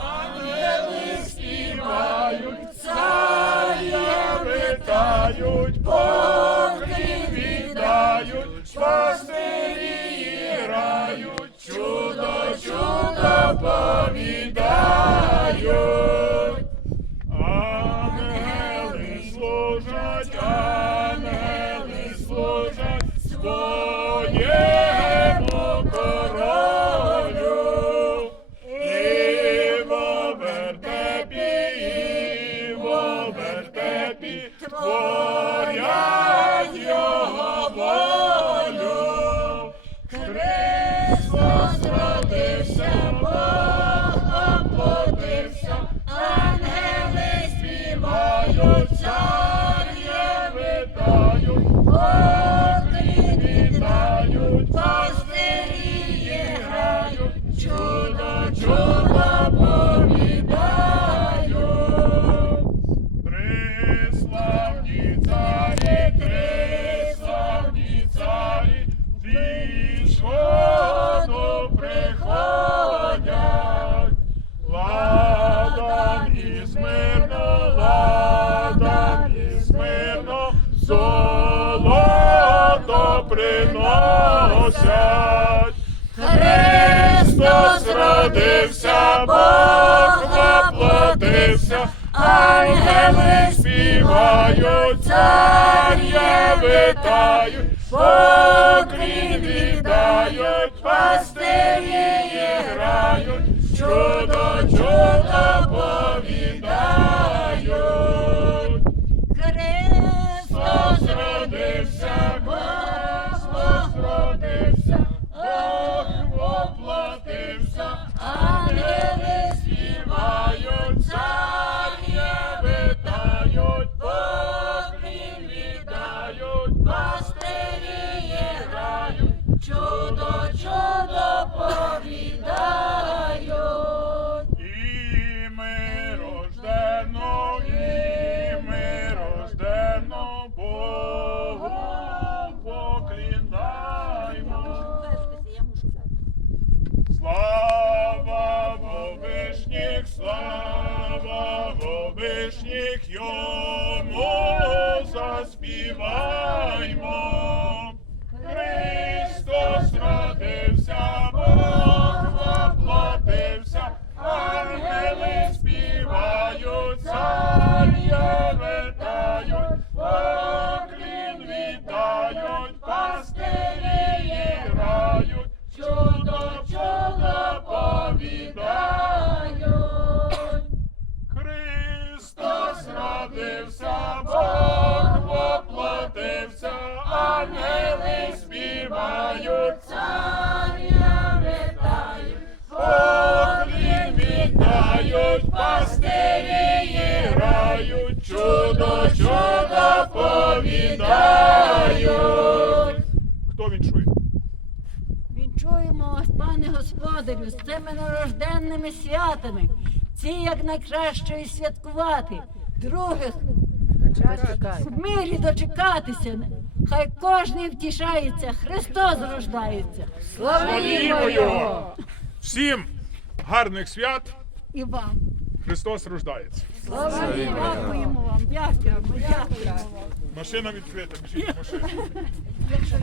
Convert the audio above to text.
Ангели співають, царя питають, Боги віддають, спасти грають, чудо, чудо повідають. Творять. Христос родився, Бог оплодився, ангели співають, царє вітають, приносять. Христос родився, Бог воплотився, ангели співають, царє витають, вовишніх, слава вовишніх, йому заспіваймо. Господарю, з цими нарожденними святами. Ці як найкраще і святкувати. Других в мирі дочекатися. Хай кожний втішається, Христос рождається. Славімо Його! Всім гарних свят! І вам. Христос рождається. Дякуємо вам, дякуємо, дякуємо. Машина відкрита, біжіть машину. Ганяйте